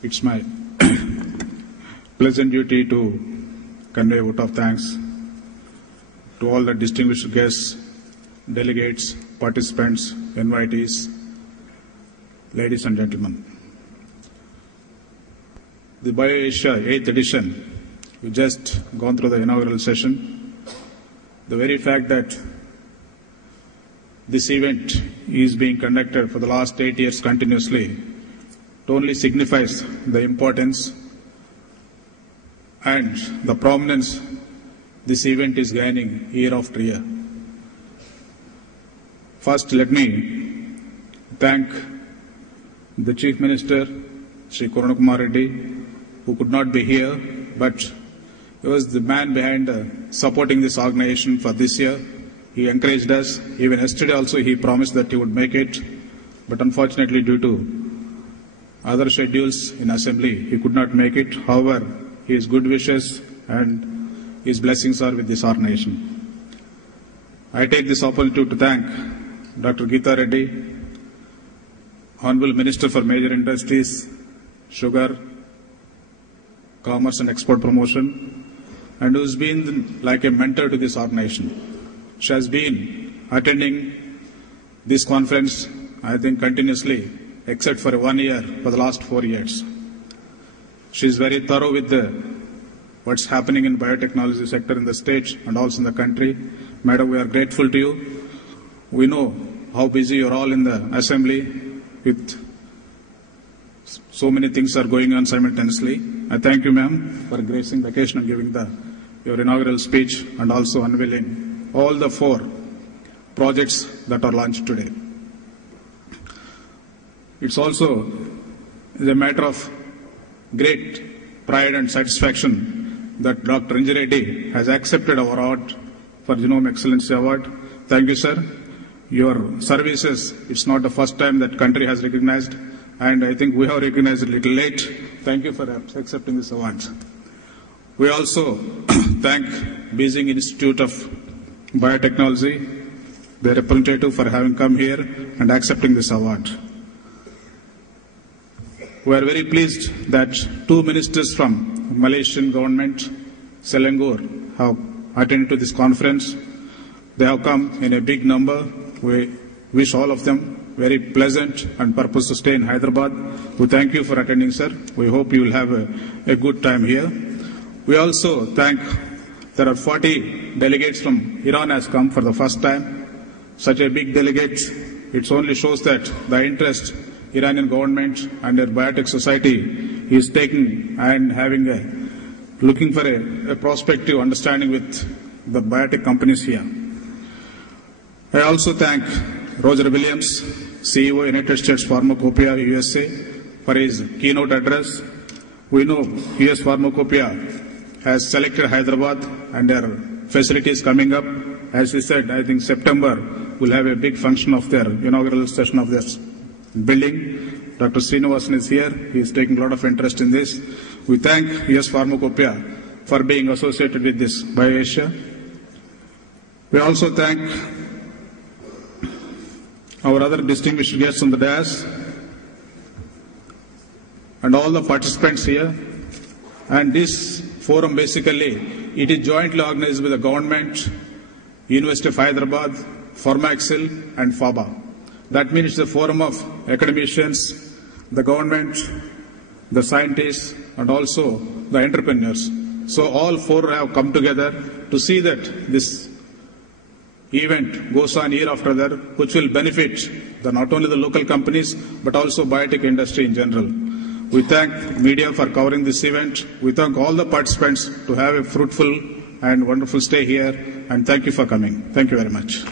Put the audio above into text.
It's my pleasant duty to convey a vote of thanks to all the distinguished guests, delegates, participants, invitees, ladies and gentlemen. The BioAsia 8th edition, we just gone through the inaugural session. The very fact that this event is being conducted for the last 8 years continuously, it only signifies the importance and the prominence this event is gaining year after year. First, let me thank the Chief Minister, Shri Kiran Kumar Reddy, who could not be here, but he was the man behind supporting this organization for this year. He encouraged us. Even yesterday also he promised that he would make it, but unfortunately due to other schedules in Assembly, he could not make it. However, his good wishes and his blessings are with this organization. I take this opportunity to thank Dr. Geeta Reddy, Honorable Minister for Major Industries, Sugar, Commerce and Export Promotion, and who has been like a mentor to this organization. She has been attending this conference, I think, continuously, except for 1 year for the last 4 years. She is very thorough with what's happening in biotechnology sector in the state and also in the country. Madam, we are grateful to you. We know how busy you're all in the Assembly with so many things are going on simultaneously. I thank you, ma'am, for gracing the occasion and giving your inaugural speech and also unveiling all the 4 projects that are launched today. It's also a matter of great pride and satisfaction that Dr. Ranjit Reddy has accepted our award for Genome Excellency Award. Thank you, sir. Your services, it's not the first time that country has recognized, and I think we have recognized it a little late. Thank you for accepting this award. We also thank Beijing Institute of Biotechnology, their representative, for having come here and accepting this award. We are very pleased that 2 ministers from Malaysian government, Selangor, have attended to this conference. They have come in a big number. We wish all of them very pleasant and purpose to stay in Hyderabad. We thank you for attending, sir. We hope you will have a good time here. We also thank, there are 40 delegates from Iran has come for the first time. Such a big delegate, it only shows that the interest Iranian government and their biotech society is taking and looking for a prospective understanding with the biotech companies here. I also thank Roger Williams, CEO, United States Pharmacopoeia, USA, for his keynote address. We know US Pharmacopoeia has selected Hyderabad and their facilities coming up. As we said, I think September will have a big function of their inaugural session of this building. Dr. Srinivasan is here. He is taking a lot of interest in this. We thank US Pharmacopoeia for being associated with this BioAsia. We also thank our other distinguished guests on the dais and all the participants here. And this forum, basically, it is jointly organized with the government, University of Hyderabad, Pharmaxil and FABA. That means it's a forum of academicians, the government, the scientists, and also the entrepreneurs. So all 4 have come together to see that this event goes on year after year, which will benefit not only the local companies, but also biotech industry in general. We thank media for covering this event. We thank all the participants to have a fruitful and wonderful stay here, and thank you for coming. Thank you very much.